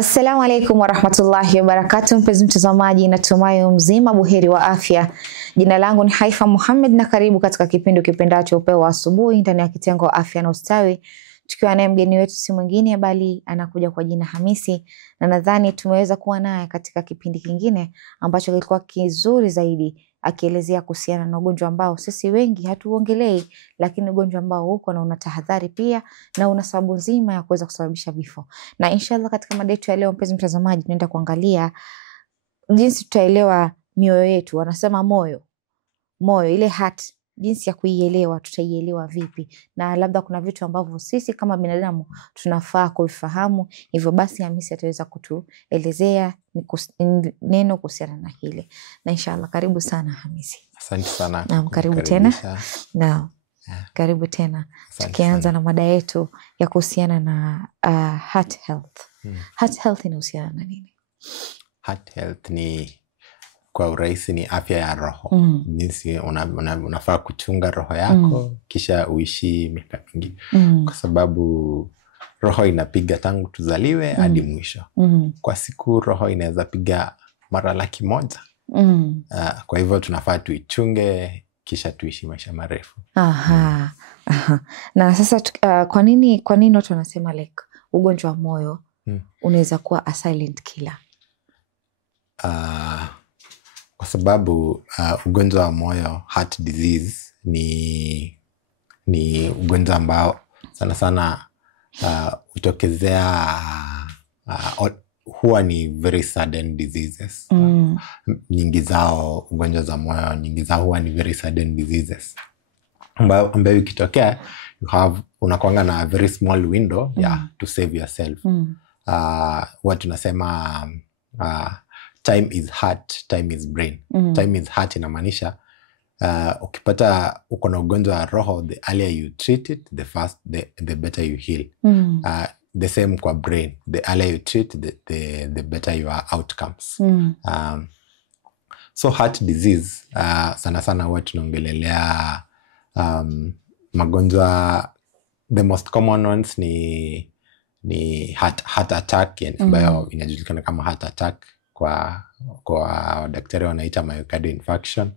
Assalamu alaikum warahmatullahi wabarakatuh. Mpenzi mtazamaji, natumai mzima buheri wa afya. Jina langu ni Haifa Muhammad na karibu katika kipindi kipendacho Upeo wa Asubuhi ndani ya kitengo Afya na Ustawi. Tukiwa naye mgeni wetu si mwingine bali anakuja kwa jina Hamisi, na nadhani tumeweza kuwa naye katika kipindi kingine ambacho kilikuwa kizuri zaidi, akielezea kuhusiana na ugonjwa ambao sisi wengi hatuongelei, lakini ugonjwa ambao uko na una tahadhari pia na una sababu nzima ya kuweza kusababisha vifo. Na inshallah katika mada yetu ya leo, mpenzi mtazamaji, tunaenda kuangalia jinsi tutaelewa mioyo yetu. Wanasema moyo ile heart, jinsi ya kuielewa, tutaielewa vipi, na labda kuna vitu ambavyo sisi kama binadamu tunafaa kufahamu. Hivyo basi Hamisi ataweza kutuelezea neno kuhusiana na hili, na inshallah karibu sana Hamisi. Asante sana. Naam, karibu tena. Naam. Karibu tena. Tukianza na mada yetu ya kuhusiana na heart health. Heart health inahusiana na nini? Heart health ni kwa urahisi ni afya ya roho. Jinsi unafaa kuchunga roho yako kisha uishi miaka mingi. Kwa sababu roho inapiga tangu tuzaliwe hadi mwisho. Kwa siku roho inaweza piga mara 100,000. Kwa hivyo tunafaa tuichunge kisha tuishi maisha marefu. Na sasa kwa nini watu wanasema like ugonjwa wa moyo unaweza kuwa a silent killer? Kwa sababu ugonjwa wa moyo, heart disease, ni ugonjwa ambao sana sana utokezea, huwa ni very sudden diseases. Nyingi zao ugonjwa za moyo, nyingi zao huwa ni very sudden diseases ambayo ikitokea unakuanga na a very small window to save yourself. Huwa tunasema time is heart, time is brain. Time is heart inamaanisha ukipata uko na ugonjwa wa roho, the earlier you treat it, the better you heal. The same kwa brain, the earlier you treat, the better your outcomes. So heart disease sana sana huwa tunaongelelea magonjwa, the most common ones ni heart attack, ambayo inajulikana kama heart attack kwa daktari wanaita myocardial infarction.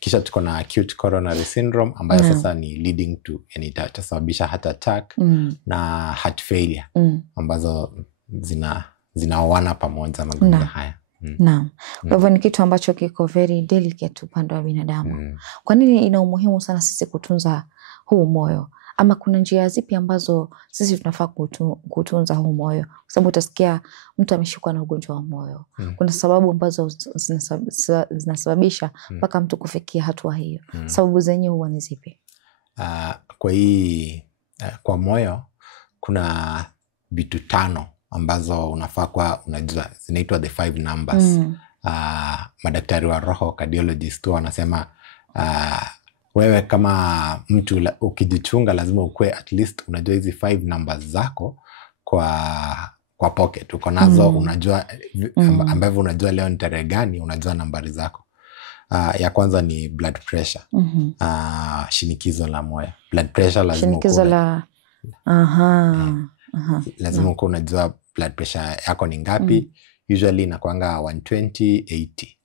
Kisha tuko na acute coronary syndrome ambayo sasa ni leading to, yani itasababisha heart attack na heart failure ambazo zinaoana pamoja magonjwa haya. Naam. Kwa hivyo ni kitu ambacho kiko very delicate upande wa binadamu. Kwa nini ina umuhimu sana sisi kutunza huu moyo? Ama kuna njia zipi ambazo sisi tunafaa kutunza huu moyo? Kwa sababu utasikia mtu ameshikwa na ugonjwa wa moyo. Kuna sababu ambazo zinasababisha mpaka mtu kufikia hatua hiyo. Sababu zenyewe huwa ni zipi? Kwa moyo kuna vitu 5 ambazo unafaa kwa unajua, zinaitwa the 5 numbers. Madaktari wa roho, cardiologist, wanasema wewe kama mtu ukijichunga lazima ukue at least unajua hizi 5 numbers zako kwa pocket. Uko nazo, unajua ambavyo unajua leo ni tarehe gani, unajua nambari zako. Ya kwanza ni blood pressure. Shinikizo la moyo. Blood pressure lazima shinikizo la lazima uko unajua blood pressure yako ni ngapi. Usually inakuanga 120/80.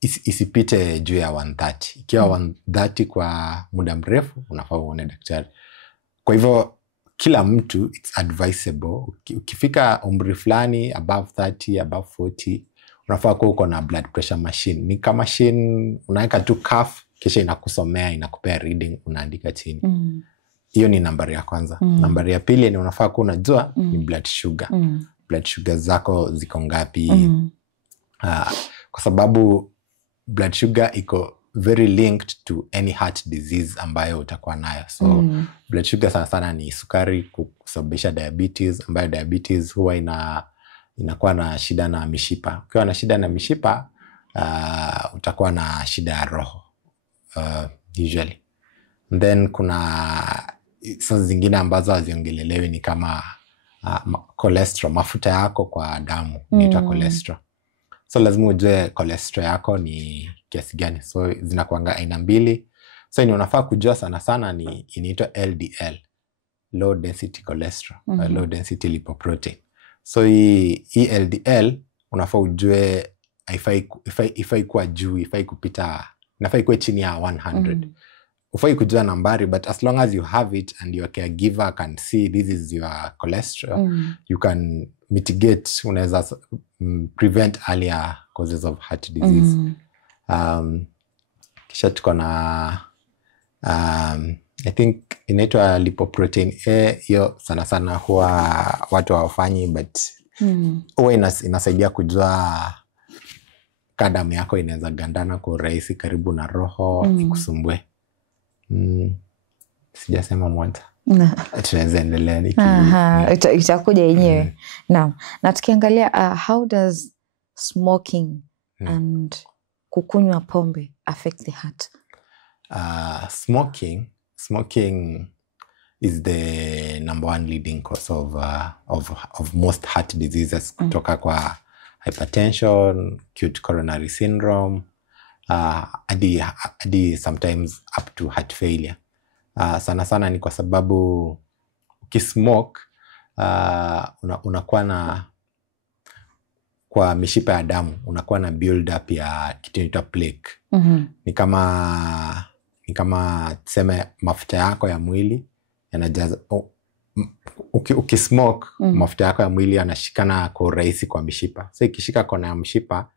Isipite juu ya 130. Ikiwa 130 kwa muda mrefu unafaa uone daktari. Kwa hivyo kila mtu it's advisable, ukifika umri fulani above 30, above 40, unafaa kuwa uko na blood pressure machine. Ni kama machine unaweka tu cuff kisha inakusomea, inakupea reading, unaandika chini. Hiyo ni nambari ya kwanza. Nambari ya pili ni unafaa kuwa unajua ni blood sugar. Blood sugar zako ziko ngapi? Kwa sababu blood sugar iko very linked to any heart disease ambayo utakuwa nayo. So blood sugar sana sana ni sukari kusababisha diabetes, ambayo diabetes huwa inakuwa na shida na mishipa. Ukiwa na shida na mishipa utakuwa na shida ya roho usually. Then kuna sasa zingine ambazo haziongelelewi ni kama cholesterol, mafuta yako kwa damu inaitwa cholesterol. So lazima ujue cholesterol yako ni kiasi gani. So zinakuanga aina 2. So ni unafaa kujua sana sana ni inaitwa LDL, low density cholesterol, low density lipoprotein. So hii LDL unafaa ujue ifai kuwa juu, ifai kupita, inafai kuwa chini ya 100. Ufai kujua nambari, but as long as you have it and your caregiver can see this is your cholesterol, you can mitigate, unaweza prevent earlier causes of heart disease. Kisha tuko na I think inaitwa lipoprotein A. Hiyo sana sana huwa watu hawafanyi, but huwa inasaidia kujua damu yako inaweza gandana kwa urahisi karibu na roho, ikusumbue. Sijasema mwanzo. Tunaweza endelea itakuja yenyewe. Naam. Na tukiangalia how does smoking and kukunywa pombe affect the heart? Smoking is the number one leading cause of most heart diseases, kutoka kwa hypertension, acute coronary syndrome, hadi sometimes up to heart failure. Sana sana ni kwa sababu ukismoke unakuwa na, kwa mishipa ya damu unakuwa na build up ya kitu inaitwa plaque. Ni kama tuseme mafuta yako ya mwili yanajaza. Ukismoke mafuta yako ya mwili yanashikana kwa urahisi kwa mishipa. So ikishika kona ya mshipa,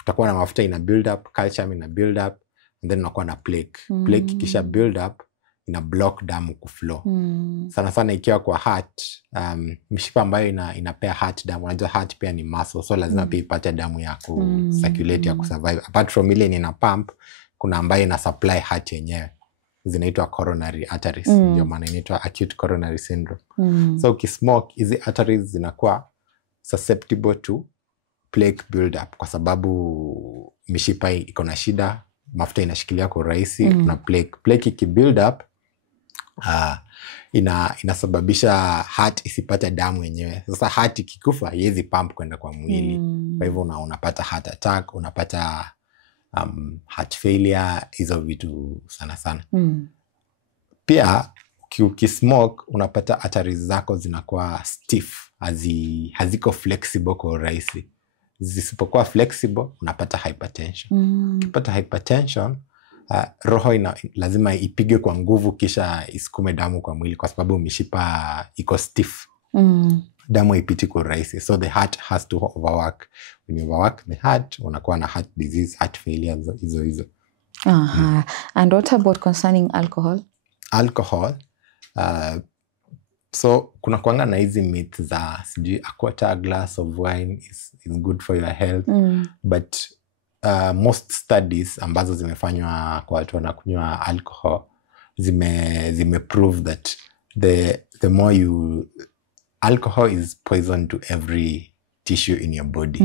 utakuwa na mafuta ina build up, calcium ina build up, and then unakuwa na plaque. Plaque ikisha build up ina block damu kuflow. Sana sana ikiwa kwa heart, mishipa ambayo inapea heart damu. Unajua heart pia ni muscle, so lazima pia ipate damu ya circulate, ya kusurvive. Apart from ile ina pump, kuna ambayo ina supply heart yenyewe, zinaitwa coronary arteries. Ndio maana inaitwa acute coronary syndrome. So ukismoke, hizi arteries zinakuwa susceptible to plaque build up, kwa sababu mishipa iko na shida, mafuta inashikilia kwa urahisi na plaque ikibuild up inasababisha heart isipate damu yenyewe. Sasa heart ikikufa haiwezi pump kwenda kwa mwili. Kwa hivyo unapata heart attack, unapata heart failure, hizo vitu sana sana. Pia ukismoke unapata arteries zako zinakuwa stiff, haziko flexible kwa urahisi. Zisipokuwa flexible unapata hypertension. Ukipata hypertension, roho lazima ipige kwa nguvu kisha isukume damu kwa mwili, kwa sababu mishipa iko stiff. Damu haipiti kwa urahisi, so the heart has to overwork. When you overwork the heart, unakuwa na heart disease, heart failure, hizo. And what about concerning alcohol? Alcohol, so kuna kuanga na hizi myths za sijui a quarter glass of wine is good for your health, but most studies ambazo zimefanywa kwa watu wanakunywa alcohol zime prove that the more alcohol is poison to every tissue in your body.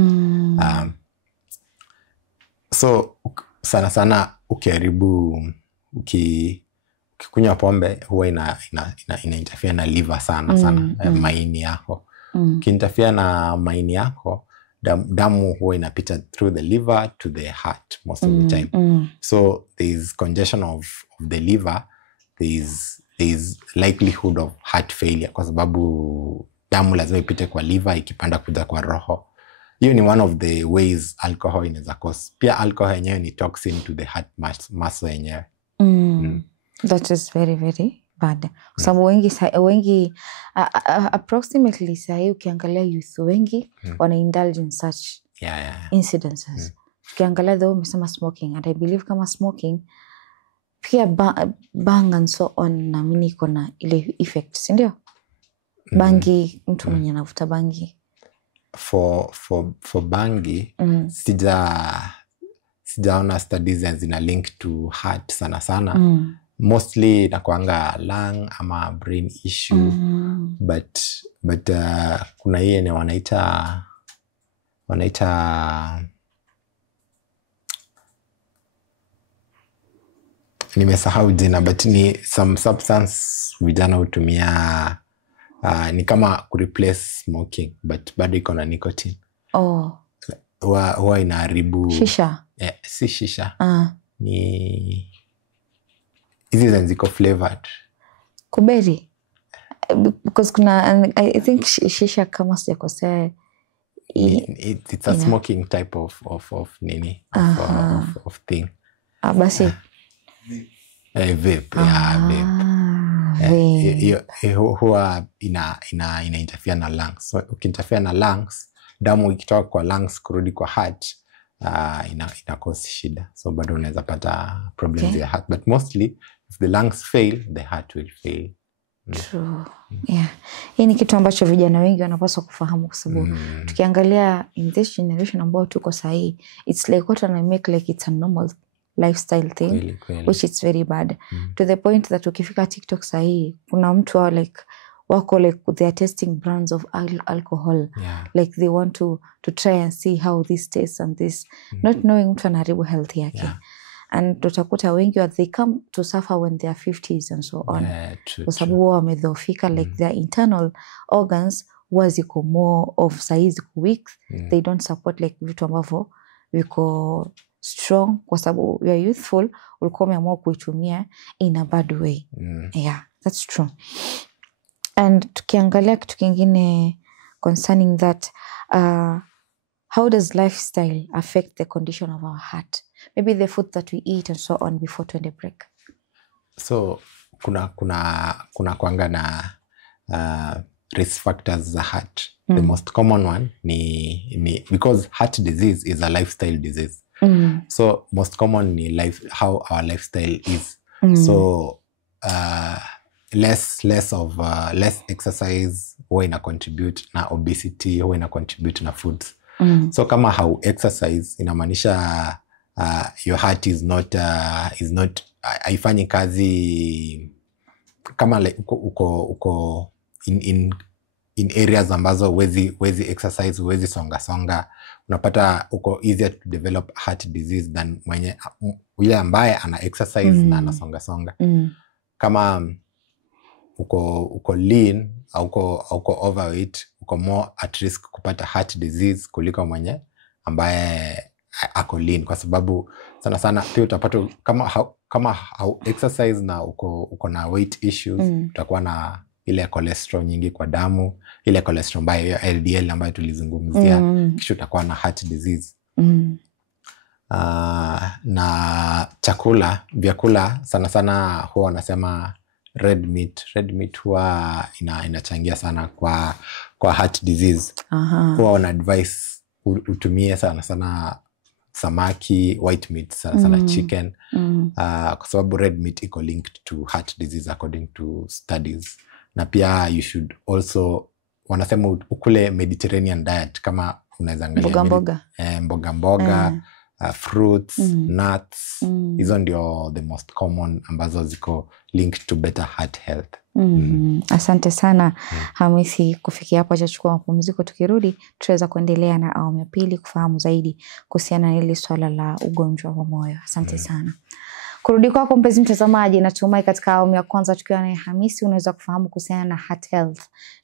So sana sana ukikunywa pombe huwa ina interfere na liver sana maini yako. Ukiinterfere na maini yako, damu huwa inapita through the liver to the heart most of the time. So there is congestion of the liver, there is likelihood of heart failure, kwa sababu damu lazima ipite kwa liver ikipanda kuja kwa roho. Hiyo ni one of the ways alcohol inaweza cause. Pia alcohol yenyewe ni toxin to the heart muscle yenyewe. That is very, very bad. Kwa sababu wengi approximately sahi ukiangalia youth wengi wana indulge in such incidences. Ukiangalia though umesema smoking, and I believe kama smoking pia bang and so on, na mimi iko na ile effect, si ndio? Bangi, mtu mwenye anavuta bangi. For bangi, sijaona studies zina link to heart sana sana. Mostly nakuanga lung ama brain issue. But kuna hii ene wanaita nimesahau jina, but ni some substance vijana hutumia, ni kama kureplace smoking, but bado iko na nicotine. Huwa inaharibu shisha. Si shisha. Ni hizi ziko flavored. Kuberi. because kuna I think shisha kama sijakosea it's a smoking type of nini of thing. Basi Vape. Huwa ina interfere na lungs. So ukiinterfere na lungs, damu ikitoka kwa lungs kurudi kwa heart, ina cause shida. So bado unaweza pata problems ya heart, but mostly if the lungs fail, the heart will fail. True. Yeah. Hii ni kitu ambacho vijana wengi wanapaswa kufahamu kwa sababu tukiangalia in this generation ambao tuko sahi, it's like what I make like it's a normal lifestyle thing, which is very bad. To the point that ukifika TikTok sahi, kuna mtu wa like wako like they are testing brands of alcohol. Like they want to try and see how this tastes and this, not knowing mtu anaharibu health yake. And tutakuta wengi they come to suffer when they are 50s and so on. Kwa sababu wamedhoofika, like their internal organs waziko more of size weak. They don't support like vitu ambavyo viko strong kwa sababu you are youthful, ulikuwa umeamua kuitumia in a bad way. Yeah, that's true. And tukiangalia kitu kingine concerning that, how does lifestyle affect the condition of our heart? Maybe the food that we eat and so on before the break. So kuna kuanga na risk factors za heart. The most common one ni because heart disease is a lifestyle disease. So most common ni how our lifestyle is. So less exercise huwa ina contribute na obesity, huwa ina contribute na foods. So kama how exercise inamaanisha your heart is not haifanyi kazi kama like uko in areas ambazo wezi exercise, wezi songa, unapata uko easier to develop heart disease than yule ambaye ana exercise na anasonga. Kama uko lean au uko overweight, uko more at risk kupata heart disease kuliko mwenye ambaye ako lean, kwa sababu sana pia utapata kama how exercise na uko na weight issues, utakuwa na ile cholesterol nyingi kwa damu, ile cholesterol ambayo LDL ambayo tulizungumzia, kisha utakuwa na heart disease. Na vyakula sana huwa wanasema red meat huwa inachangia sana kwa heart disease. Huwa wana advise utumie sana samaki, white meat sana chicken, kwa sababu red meat iko linked to heart disease according to studies. Na pia you should also, wanasema ukule Mediterranean diet, kama unaweza angalia mboga, fruits, nuts. Hizo ndio the most common ambazo ziko linked to better heart health. Asante sana Hamisi. Kufikia hapo tutachukua mapumziko, tukirudi tutaweza kuendelea na awamu ya pili kufahamu zaidi kuhusiana na ile swala la ugonjwa wa moyo. Asante sana. Kurudi kwako mpenzi mtazamaji, natumai katika awamu ya kwanza tukiwa na Hamisi unaweza kufahamu kuhusiana na heart health.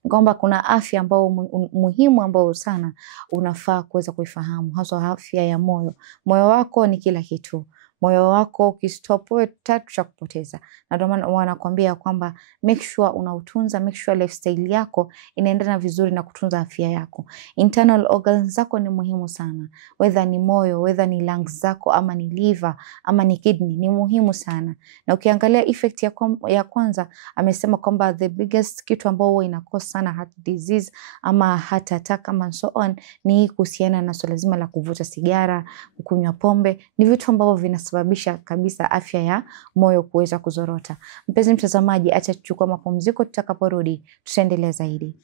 Kwamba kuna afya ambao muhimu ambao sana unafaa kuweza kuifahamu, hasa afya ya moyo. Moyo wako ni kila kitu. Moyo wako ukistop wewe tatu cha kupoteza. Na ndio maana wanakuambia kwamba make sure unautunza, make sure lifestyle yako inaendana vizuri na kutunza afya yako. Internal organs zako ni muhimu sana. Whether ni moyo, whether ni lungs zako, ama ni liver, ama ni kidney, ni muhimu sana. Na ukiangalia effect ya kwanza, amesema kwamba the biggest kitu ambao huwa inakosa sana heart disease ama heart attack ama so on ni kuhusiana na swala zima la kuvuta sigara, kunywa pombe. Ni vitu ambavyo vinasababisha kabisa afya ya moyo kuweza kuzorota. Mpenzi mtazamaji, acha tuchukue mapumziko, tutakaporudi tutaendelea zaidi.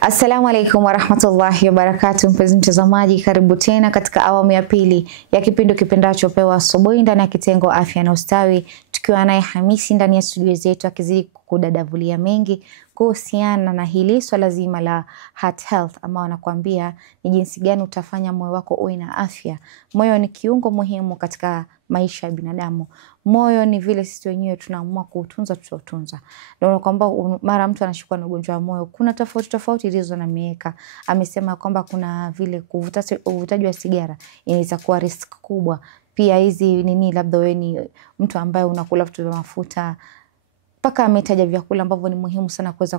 Assalamu alaikum warahmatullahi wabarakatuh. Mpenzi mtazamaji, karibu tena katika awamu ya pili ya kipindi kipendacho Pewa Asubuhi ndani ya kitengo Afya na Ustawi, tukiwa naye Hamisi ndani ya studio zetu akizidi kudadavulia mengi kuhusiana na hili swala zima la heart health, ama wanakuambia ni jinsi gani utafanya moyo wako uwe na afya. Moyo ni kiungo muhimu katika maisha ya binadamu. Moyo ni vile sisi wenyewe tunaamua kuutunza, tutautunza. Ndio kwamba mara mtu anashikwa na ugonjwa wa moyo, kuna tofauti hizo na mieka. Amesema kwamba kuna vile uvutaji wa sigara inaweza kuwa risk kubwa. pia hizi nini, labda wewe ni mtu ambaye unakula vitu vya mafuta, mpaka ametaja vyakula ambavyo ni muhimu sana kuweza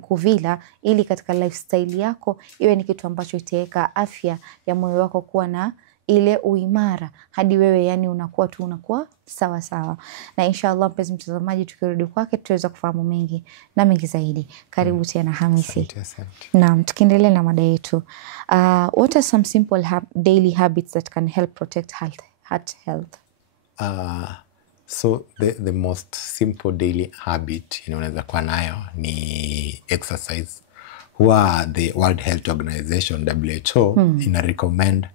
kuvila ili katika lifestyle yako iwe ni kitu ambacho itaweka afya ya moyo wako kuwa na ile uimara hadi wewe yani unakuwa sawa sawa. Na inshallah mpenzi mtazamaji, tukirudi kwake tutaweza kufahamu mengi na mengi zaidi. Karibu tena Hamisi. Naam, tukiendelea na mada yetu. What are some simple daily habits that can help protect heart health? So the most simple daily habit unaweza kuwa nayo ni exercise. Huwa the World Health Organization WHO ina recommend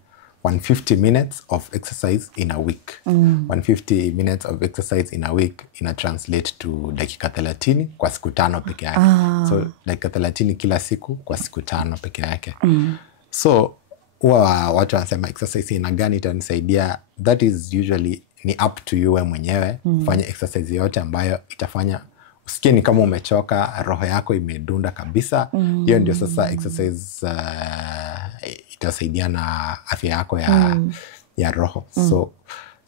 150 minutes of exercise in a week. 150 minutes of exercise in a week ina translate to dakika 30 kwa siku 5 peke yake. So dakika 30 kila siku kwa siku 5 peke yake. So huwa watu wanasema exercise ina gani itanisaidia? That is usually ni up to you mwenyewe. Fanya exercise yote ambayo itafanya usikie ni kama umechoka, roho yako imedunda kabisa. Hiyo ndio sasa exercise itasaidia na afya yako ya roho. So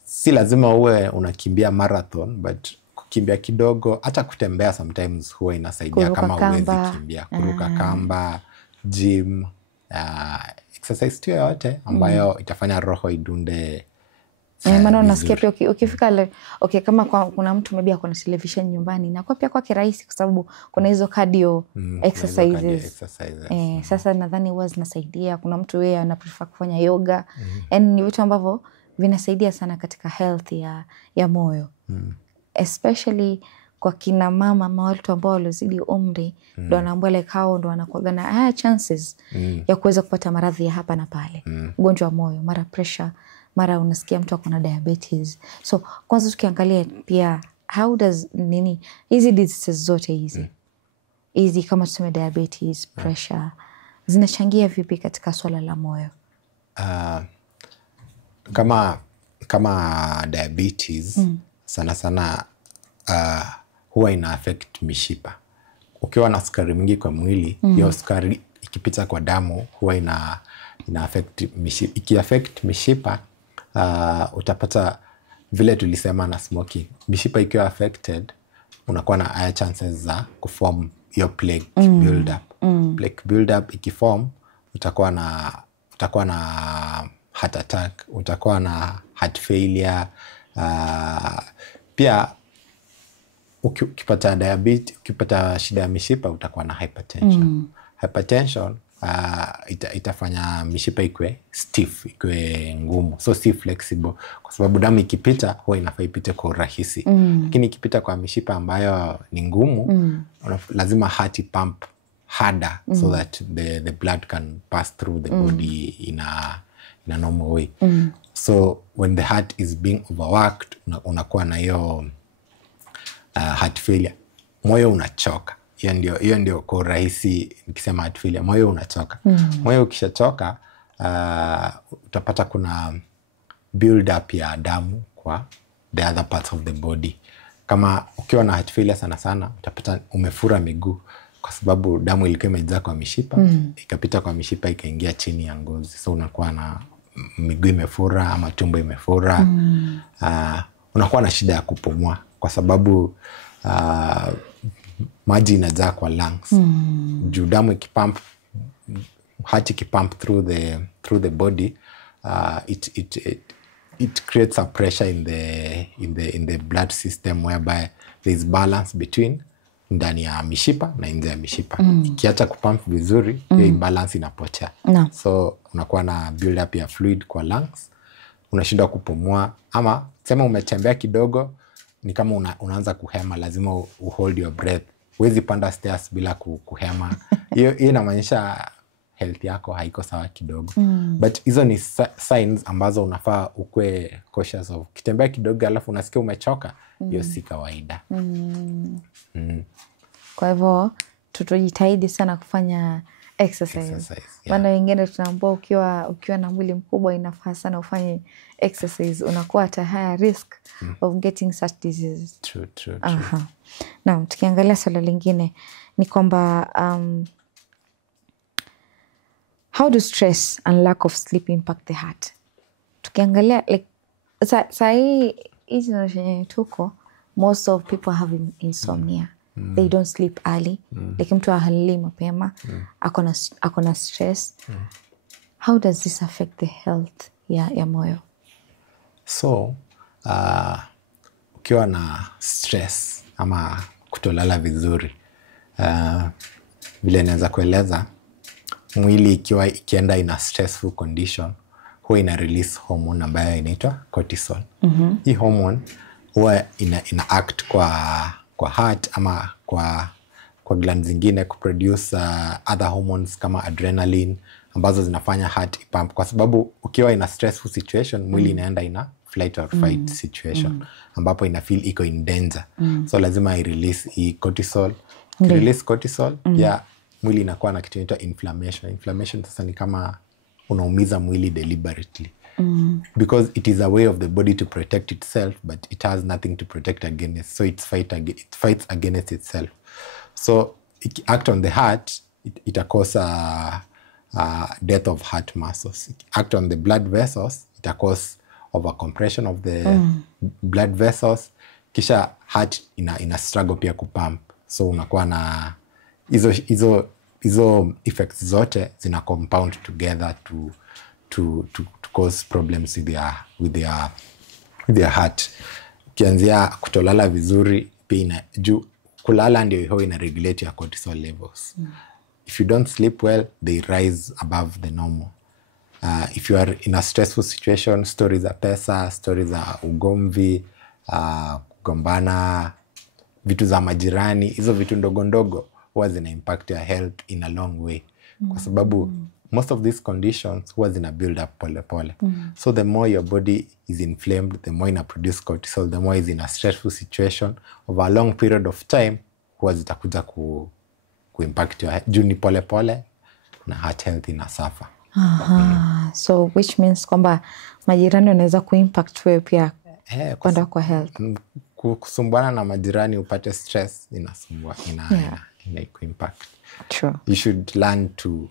si lazima uwe unakimbia marathon, but kukimbia kidogo, hata kutembea sometimes huwa inasaidia kama uwezi kimbia. Kuruka kamba, gym, exercise tu yote ambayo itafanya roho idunde. Maana unasikia pia ukifika kama kuna mtu maybe ako na television nyumbani na kwa pia kwake rahisi kwa sababu kuna hizo cardio exercises. Sasa nadhani huwa zinasaidia. Kuna mtu yeye ana prefer kufanya yoga. Ni vitu ambavyo vinasaidia sana katika health ya moyo. Especially kwa kina mama ama watu ambao walizidi umri, ndo wanaambiwa hao ndo wanakuwa na higher chances ya kuweza kupata maradhi ya hapa na pale. Ugonjwa wa moyo, mara pressure, mara unasikia mtu ako na diabetes. So kwanza tukiangalia pia how does hizi diseases zote hizi kama tuseme diabetes, pressure, zinachangia vipi katika swala la moyo? Kama diabetes sana sana huwa ina affect mishipa. Ukiwa na sukari mingi kwa mwili, hiyo sukari ikipita kwa damu huwa ina affect mishipa. Iki-affect mishipa, utapata vile tulisema na smoking. Mishipa ikiwa affected, unakuwa na higher chances za kuform your plaque build-up. Plaque build-up ikiform, utakuwa na heart attack, utakuwa na heart failure. Pia ukipata diabetes, ukipata shida ya mishipa, utakuwa na hypertension. Hypertension itafanya mishipa ikue stiff, ikue ngumu, so si flexible, kwa sababu damu ikipita huwa inafaa ipite kwa urahisi. Lakini ikipita kwa mishipa ambayo ni ngumu, lazima heart pump harder so that the blood can pass through the body in a normal way. So when the heart is being overworked, unakuwa na hiyo heart failure. Moyo unachoka. Hiyo ndio kwa urahisi nikisema heart failure. Moyo unachoka. Moyo ukishachoka, utapata kuna build up ya damu kwa the other parts of the body. Kama ukiwa na heart failure sana sana, utapata umefura miguu kwa sababu damu ilikuwa imejaa kwa mishipa, ikapita kwa mishipa ikaingia chini ya ngozi. So unakuwa na miguu imefura ama tumbo imefura. Unakuwa na shida ya kupumua kwa sababu maji inajaa kwa lungs. Juu damu ikipump, heart ikipump through the body, it creates a pressure in the blood system whereby there is balance between ndani ya mishipa na nje ya mishipa. Ikiacha kupump vizuri, hiyo imbalance inapotea. So unakuwa na build up ya fluid kwa lungs, unashindwa kupumua, ama sema umetembea kidogo, ni kama unaanza kuhema, lazima hold your breath. Huwezi panda stairs bila kuhema. Hiyo inamaanisha health yako haiko sawa kidogo. But hizo ni signs ambazo unafaa ukue cautious of. Kitembea kidogo alafu unasikia umechoka, hiyo si kawaida. Kwa hivyo tutojitahidi sana kufanya exercise. Maana wengine tunaambiwa ukiwa na mwili mkubwa inafaa sana ufanye exercise, unakuwa at a higher risk of getting such diseases. True. Naam, tukiangalia swala lingine ni kwamba how do stress and lack of sleep impact the heart? Tukiangalia Sahi hizi generation tuko, most of people have insomnia. They don't sleep early. Like mtu halali mapema, akona stress. How does this affect the health ya moyo? So, ukiwa na stress ama kutolala vizuri, vile naweza kueleza, mwili ikienda in a stressful condition, huwa ina release hormone ambayo inaitwa cortisol. Hii hormone huwa ina act kwa heart ama kwa glands zingine kuproduce other hormones kama adrenaline ambazo zinafanya heart ipump, kwa sababu ukiwa in a stressful situation mwili inaenda ina flight or fight situation ambapo ina feel iko in danger. So lazima i release hii cortisol. Release cortisol, mwili inakuwa na kitu inaitwa inflammation. Inflammation sasa ni kama unaumiza mwili deliberately. Because it is a way of the body to protect itself, but it has nothing to protect against. So it fights against itself. So it act on the heart, it cause death of heart muscles. It act on the blood vessels, it cause overcompression of the blood vessels. Kisha heart ina struggle pia kupump. So unakuwa na hizo effects zote zina compound together to cause problems with their heart. Ukianzia kutolala vizuri pia kulala ndio hiyo ina regulate your cortisol levels. If you don't sleep well, they rise above the normal. If you are in a stressful situation, stories za pesa, stories za ugomvi, kugombana, vitu za majirani, hizo vitu ndogo ndogo huwa zina impact your health in a long way. Kwa sababu most of these conditions huwa zina build up pole pole. So the more your body is inflamed, the more ina produce cortisol, the more is in a stressful situation over a long period of time, huwa zitakuja impact your health. Juu ni pole pole na heart health ina suffer. So which means kwamba majirani wanaweza kuimpact wewe pia kwenda kwa health. Kusumbuana na majirani upate stress inasumbua, ina impact. True. You should learn to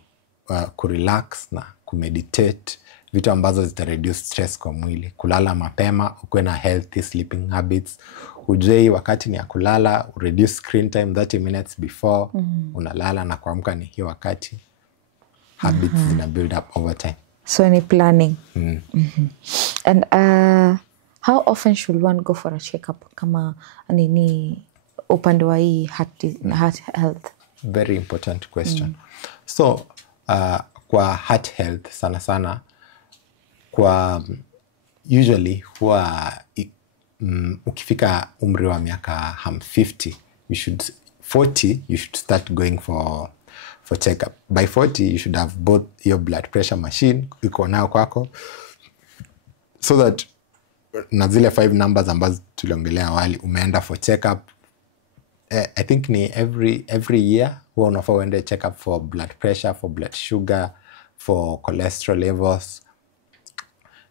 kurelax na kumeditate, vitu ambazo zita reduce stress kwa mwili. Kulala mapema, ukuwe na healthy sleeping habits. Ujue wakati ni ya kulala, reduce screen time 30 minutes before unalala, na kuamka ni hiyo wakati. Habits zina build up over time. So ni planning. And how often should one go for a checkup kama nini upande wa hii heart health? Very important question. So kwa heart health sana sana, kwa usually huwa ukifika umri wa miaka 50, you should start going for checkup. By 40 you should have both your blood pressure machine iko nao kwako, so that na zile 5 numbers ambazo tuliongelea awali umeenda for checkup. I think ni every year huwa unafaa uende check up for blood pressure, for blood sugar, for cholesterol levels,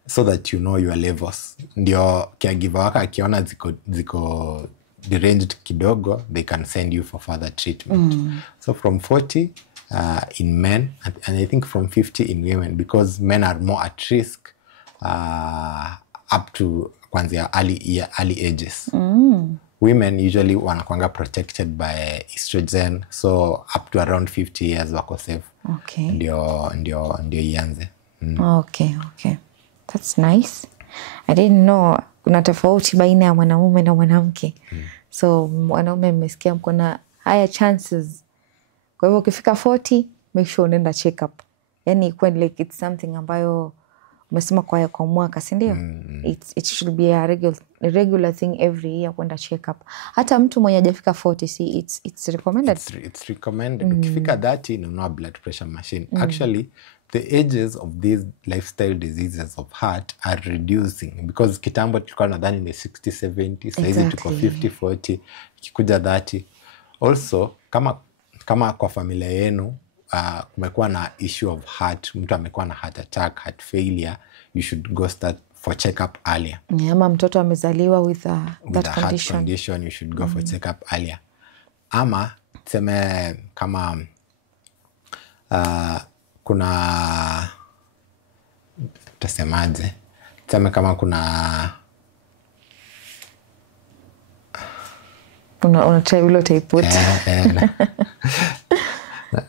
so that you know your levels. Ndio caregiver wako akiona ziko deranged kidogo, they can send you for further treatment. So from 40 in men, and I think from 50 in women, because men are more at risk up to kwanzia early ages. Women usually wanakuanga protected by estrogen, so up to around 50 years wako safe. Okay. Ndio ianze. Okay. That's nice. I didn't know kuna tofauti baina ya mwanamume na mwanamke. So mwanaume mmesikia mko na higher chances. Kwa hivyo ukifika 40, make sure unaenda check up. Yani kwa like it's something ambayo umesema kwa mwaka, si ndio? It should be a regular thing every year kwenda check up. Hata mtu mwenye hajafika 40, see it's recommended. It's recommended. Ukifika 30 nunua blood pressure machine. Actually, the ages of these lifestyle diseases of heart are reducing, because kitambo tulikuwa nadhani ni 60 70, sasa hizi tuko 50 40, ikikuja 30. Also kama kwa familia yenu kumekuwa na issue of heart, mtu amekuwa na heart attack, heart failure, you should go start for check-up earlier. Ama mtoto amezaliwa with that heart condition, you should go for check-up earlier. Ama tuseme kama kuna tuseme kama kuna unataka vile utaiput.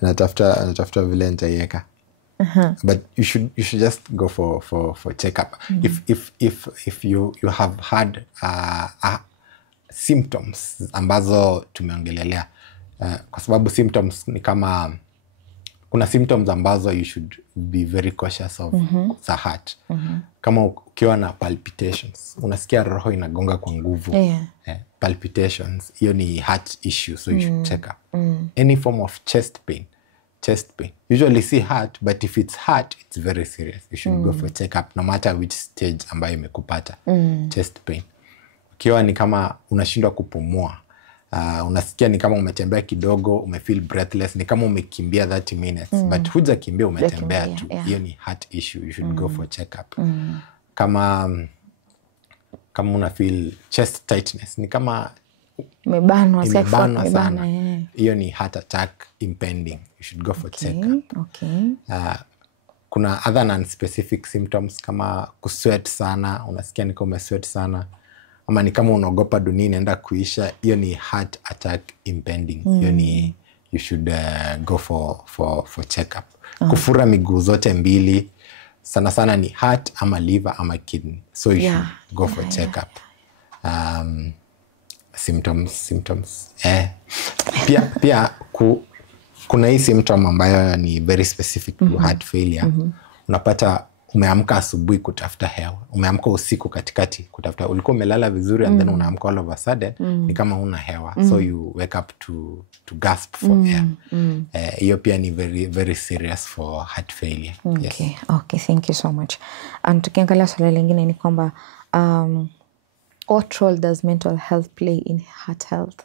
natafuta vile nitaiweka. But you should just go for checkup. If you have had symptoms ambazo tumeongelelea, kwa sababu symptoms ni kama kuna symptoms ambazo you should be very cautious of za heart. Kama ukiwa na palpitations, unasikia roho inagonga kwa nguvu, palpitations, hiyo ni heart issue, so you should check up. Any form of chest pain, usually see heart, but if it's heart, it's very serious. You should go for check up no matter which stage ambayo imekupata. Chest pain, ukiwa ni kama unashindwa kupumua, unasikia ni kama umetembea kidogo, umefeel breathless, ni kama umekimbia 30 minutes, but hujakimbia, umetembea tu, hiyo ni heart issue. You should go for check up. Kama una feel chest tightness, ni kama imebanwa sana, hiyo ni heart attack impending. You should go for check up. Kuna other non-specific symptoms kama kusweat sana, unasikia ni kama umesweat sana, ama ni kama unaogopa dunia inaenda kuisha, hiyo ni heart attack impending. Hiyo ni you should go for check up. Kufura miguu zote mbili sana sana ni heart ama liver ama kidney, so you should go for check up. Symptoms. Pia kuna hii symptom ambayo ni very specific to heart failure. Unapata umeamka asubuhi kutafuta hewa, umeamka usiku katikati kutafuta, ulikuwa umelala vizuri and then unaamka all of a sudden ni kama huna hewa, so you wake up to gasp for air. Hiyo pia ni very very serious for heart failure. Okay, thank you so much. And tukiangalia swali lingine ni kwamba what role does mental health play in heart health?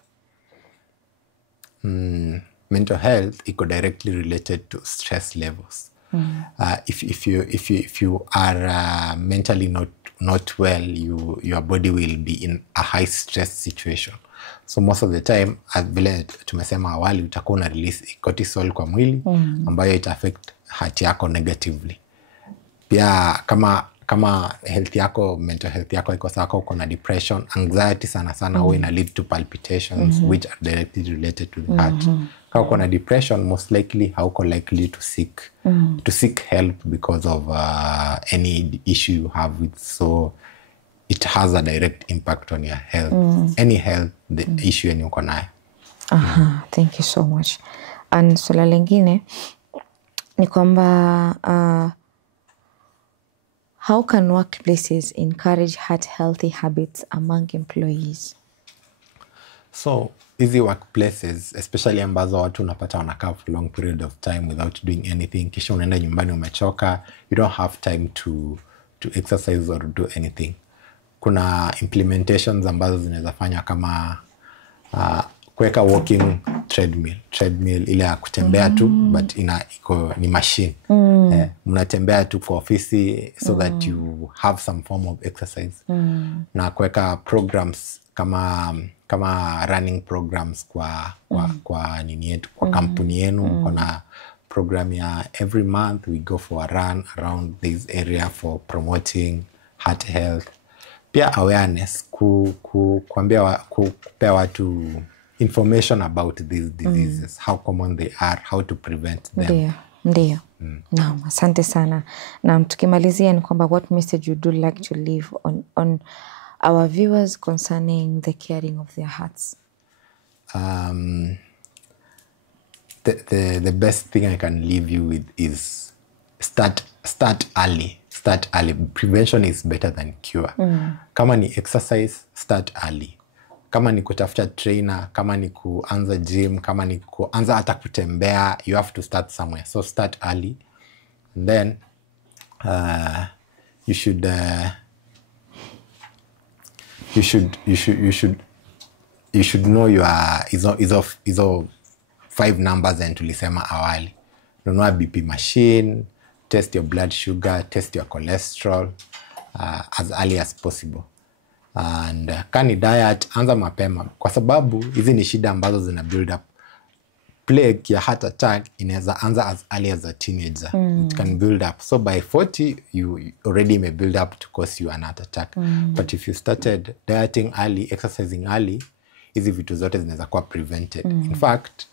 Mental health iko directly related to stress levels. If you are mentally not well, your body will be in a high stress situation. So most of the time, vile tumesema awali, utakuwa una release cortisol kwa mwili ambayo ita affect heart yako negatively. Pia kama health yako, mental health yako iko sawa, uko na depression, anxiety sana huwa ina lead to palpitations which are directly related to the heart. Kama uko na depression, most likely hauko likely to seek help because of any issue you have with, so it has a direct impact on your health. Any health the issue yenye uko nayo. Thank you so much. And swala lingine ni kwamba how can workplaces encourage heart healthy habits among employees? So easy workplaces, especially ambazo watu unapata wanakaa for long period of time without doing anything, kisha unaenda nyumbani umechoka, you don't have time to exercise or do anything. Kuna implementations ambazo zinaweza fanya kama kuweka walking treadmill ile ya kutembea tu, but ni machine. Mnatembea tu kwa ofisi so that you have some form of exercise. Na kuweka programs kama running programs kwa nini yetu, kwa kampuni yenu. Kuna program ya every month we go for a run around this area for promoting heart health. Pia awareness, kupea watu information about these diseases, how common they are, how to prevent them. Ndio. Naam, asante sana. Na tukimalizia ni kwamba what message would you like to leave on our viewers concerning the caring of their hearts? The best thing I can leave you with is start early. Prevention is better than cure. Kama ni exercise, start early. Kama ni kutafuta trainer, kama ni kuanza gym, kama ni kuanza hata kutembea, you have to start somewhere. So start early. And then you should know your hizo 5 numbers and tulisema awali. Nunua BP machine, test your blood sugar, test your cholesterol as early as possible. And kani diet, anza mapema, kwa sababu hizi ni shida ambazo zina build up plague ya heart attack inaweza anza as early as a teenager. It can build up. So by 40, you already may build up to cause you an heart attack. But if you started dieting early, exercising early, hizi vitu zote zinaweza kuwa prevented. In fact,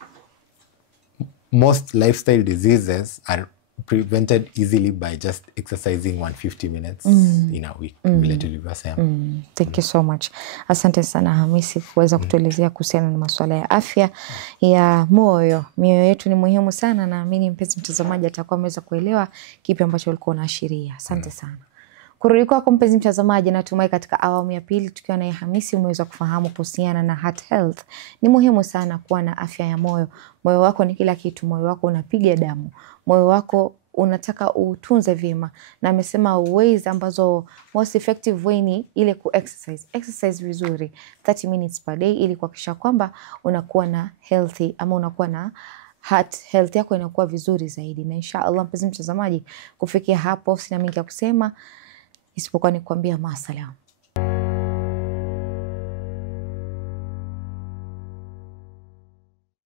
most lifestyle diseases are prevented easily by just exercising 150 minutes in a week. Vile tulivyosema. Thank you so much. Asante sana Hamisi kuweza kutuelezea kuhusiana na masuala ya afya ya moyo. Mioyo yetu ni muhimu sana, na naamini mpenzi mtazamaji atakuwa ameweza kuelewa kipi ambacho ulikuwa unaashiria. Asante sana. Kurudi kwako mpenzi mtazamaji, natumai katika awamu ya pili tukiwa na Hamisi umeweza kufahamu kuhusiana na heart health. Ni muhimu sana kuwa na afya ya moyo. Moyo wako ni kila kitu. Moyo wako unapiga damu. Moyo wako unataka utunze vyema, na amesema ways ambazo most effective way ni ile exercise vizuri 30 minutes per day, ili kuhakikisha kwamba unakuwa na healthy ama unakuwa na heart health yako inakuwa vizuri zaidi. Na inshallah mpenzi mtazamaji, kufikia hapo sina mengi ya kusema isipokuwa ni kuambia maasalam.